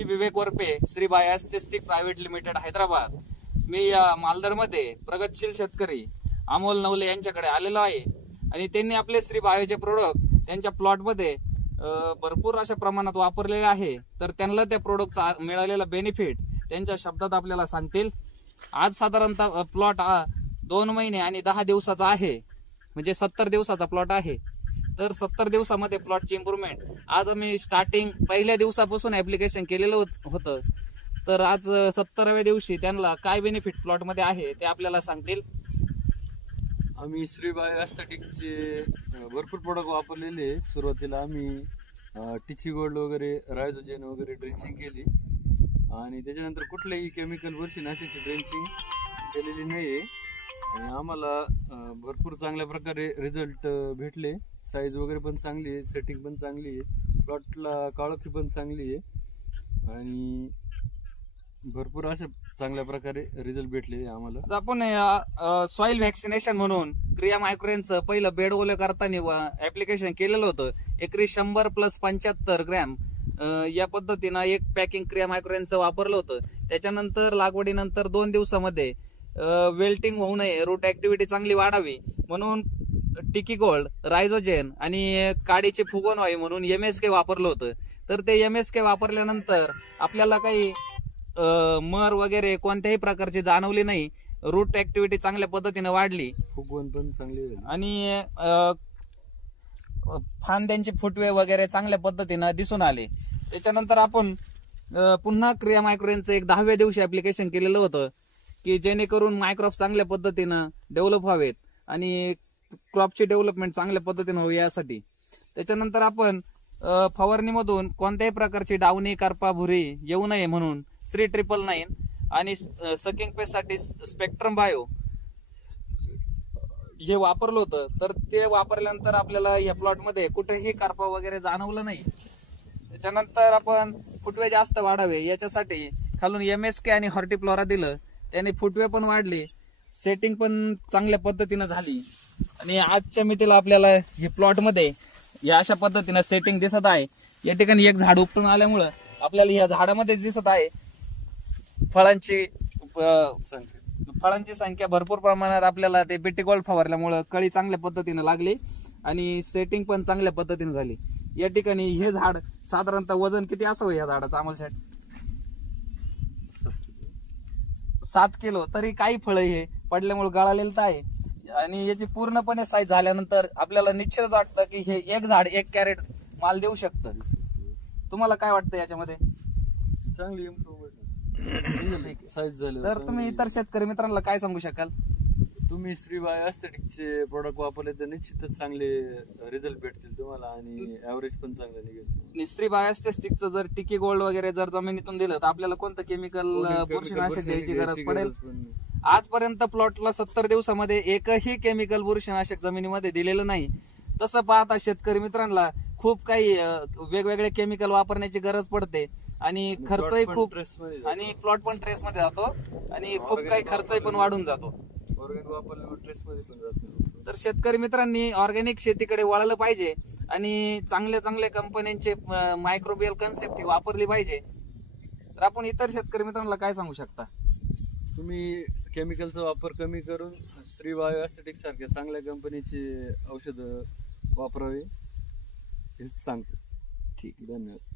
विवेक Varpe, Shri बायोस्थेटिक private limited Hyderabad. मी मालदडमध्ये प्रगतशील शेतकरी अमोल नवले यांच्याकडे आलेलो आहे आणि त्यांनी आपले श्री बायोचे प्रोडक्ट त्यांच्या प्लॉटमध्ये भरपूर अशा प्रमाणात वापरलेले आहे. तर त्यांना त्या प्रोडक्टचा मिळालेला बेनिफिट त्यांच्या शब्दात आपल्याला सांगतील. आज साधारणतः प्लॉट 2 महिने आणि 10 दिवसाचा आहे, म्हणजे 70 दिवसाचा प्लॉट आहे. तर 70 दिवसामध्ये प्लॉटची इम्प्रूव्हमेंट आज आम्ही स्टार्टिंग पहिल्या दिवसापासून ऍप्लिकेशन केलेलं होतं. तर आज 70व्या दिवशी त्यांना काय बेनिफिट प्लॉटमध्ये आहे ते आपल्याला सांगतील. आम्ही श्री बायोस्थेटिकचे भरपूर प्रोडक्ट वापरलेले. सुरुवातीला आम्ही टिची गोल्ड वगैरे, रायझोजेन वगैरे ड्रेंचिंग केली आणि त्याच्यानंतर कुठल्याही केमिकल बुरशीनाशकाची ड्रेंचिंग केलेली नाही आहे आणि आम्हाला भरपूर चांगल्या प्रकारे रिझल्ट भेटले. साईज वगैरे पण चांगली आहे, सेटिंग पण चांगली आहे, प्लॉटला काळोखी पण चांगली आहे आणि भरपूर अशा चांगल्या प्रकारे रिझल्ट भेटले आम्हाला. आपण सॉइल व्हॅक्सिनेशन म्हणून क्रिया मायक्रोनचं पहिलं बेड ओलं करताना ऍप्लिकेशन केलेलं होतं. एकरी 100 + 75 ग्रॅम या पद्धतीनं एक पॅकिंग क्रिया मायक्रोनचं वापरलं होतं. त्याच्यानंतर लागवडीनंतर 2 दिवसामध्ये वेल्टिंग होऊ नये, रूट ऍक्टिव्हिटी चांगली वाढावी म्हणून टिकी गोल्ड, रायझोजेन आणि काडीचे फुगवण व्हावे म्हणून MSK वापरलं होतं. तर ते MSK वापरल्यानंतर आपल्याला काही मर वगैरे कोणत्याही प्रकारची जाणवली नाही. रूट ऍक्टिव्हिटी चांगल्या पद्धतीने वाढली, फुगवण पण चांगली आणि फांद्यांचे फुटवे वगैरे चांगल्या पद्धतीने दिसून आले. त्याच्यानंतर आपण पुन्हा क्रिया मायक्रोनचं एक 10व्या दिवशी ऍप्लिकेशन केलेलं होतं की जेणेकरून मायक्रॉप चांगल्या पद्धतीनं डेव्हलप व्हावेत आणि क्रॉपची डेव्हलपमेंट चांगल्या पद्धतीने होईल यासाठी. त्याच्यानंतर आपण फवारणीमधून कोणत्याही प्रकारची डावणी, करपा, भुरी येऊ नये म्हणून श्री 999 आणि सकिंग पेस्टसाठी स्पेक्ट्रम बायो हे वापरलं होतं. तर ते वापरल्यानंतर आपल्याला या प्लॉटमध्ये कुठेही करपा वगैरे जाणवलं नाही. त्याच्यानंतर आपण फुटवे जास्त वाढावे याच्यासाठी खालून MSK आणि हॉर्टिफ्लोरा दिलं. त्याने फुटवे पण वाढले, सेटिंग पण चांगल्या पद्धतीनं झाली आणि आजच्या मितीला आपल्याला हे प्लॉटमध्ये या अशा पद्धतीनं सेटिंग दिसत आहे. या ठिकाणी एक झाड उपटून आल्यामुळं आपल्याला या झाडामध्येच दिसत आहे फळांची संख्या भरपूर प्रमाणात आपल्याला ते बिटी गोल्ड फवारल्यामुळं कळी चांगल्या पद्धतीने लागली आणि सेटिंग पण चांगल्या पद्धतीने झाली. या ठिकाणी हे झाड साधारणतः वजन किती असावं या झाडाचं अमोल शेठ? 7 किलो. तरी काही फळं हे पडल्यामुळे गळालेलं तर आहे आणि याची पूर्णपणे साईज झाल्यानंतर आपल्याला निश्चितच वाटतं की हे एक झाड 1 कॅरेट माल देऊ शकतं. तुम्हाला काय वाटतं याच्यामध्ये? चांगली इम्प्रूव्हमेंट साईज झाली. तर तुम्ही इतर शेतकरी मित्रांना काय सांगू शकाल? तुम्ही श्री बायोस्थेटिकचे प्रोडक्ट वापरले तर निश्चितच चांगले रिझल्ट भेटतील तुम्हाला आणि ऍव्हरेज पण चांगलं निघेल. श्री बायोस्थेटिकचं जर टिकी गोल्ड वगैरे जर जमिनीतून दिलं तर आपल्याला कोणतं केमिकल बुरशीनाशक द्यायची गरज पडेल? आजपर्यंत प्लॉटला 70 दिवसामध्ये एकही केमिकल बुरशीनाशक जमिनीमध्ये दिलेलं नाही. तसं पाहता शेतकरी मित्रांना खूप काही वेगवेगळे केमिकल वापरण्याची गरज पडते आणि खर्चही खूप, आणि प्लॉट पण ट्रेस मध्ये जातो आणि खूप काही खर्चही पण वाढून जातो. तर शेतकरी मित्रांनी ऑर्गॅनिक शेतीकडे वळलं पाहिजे आणि चांगल्या चांगल्या कंपन्यांचे मायक्रोबियल कन्सेप्ट वापरली पाहिजे. तर आपण इतर शेतकरी मित्रांना काय सांगू शकता? तुम्ही केमिकलचा वापर कमी करून श्री बायोस्थेटिक सारख्या चांगल्या कंपनीची औषधं वापरावी हेच सांगतो. ठीक, धन्यवाद.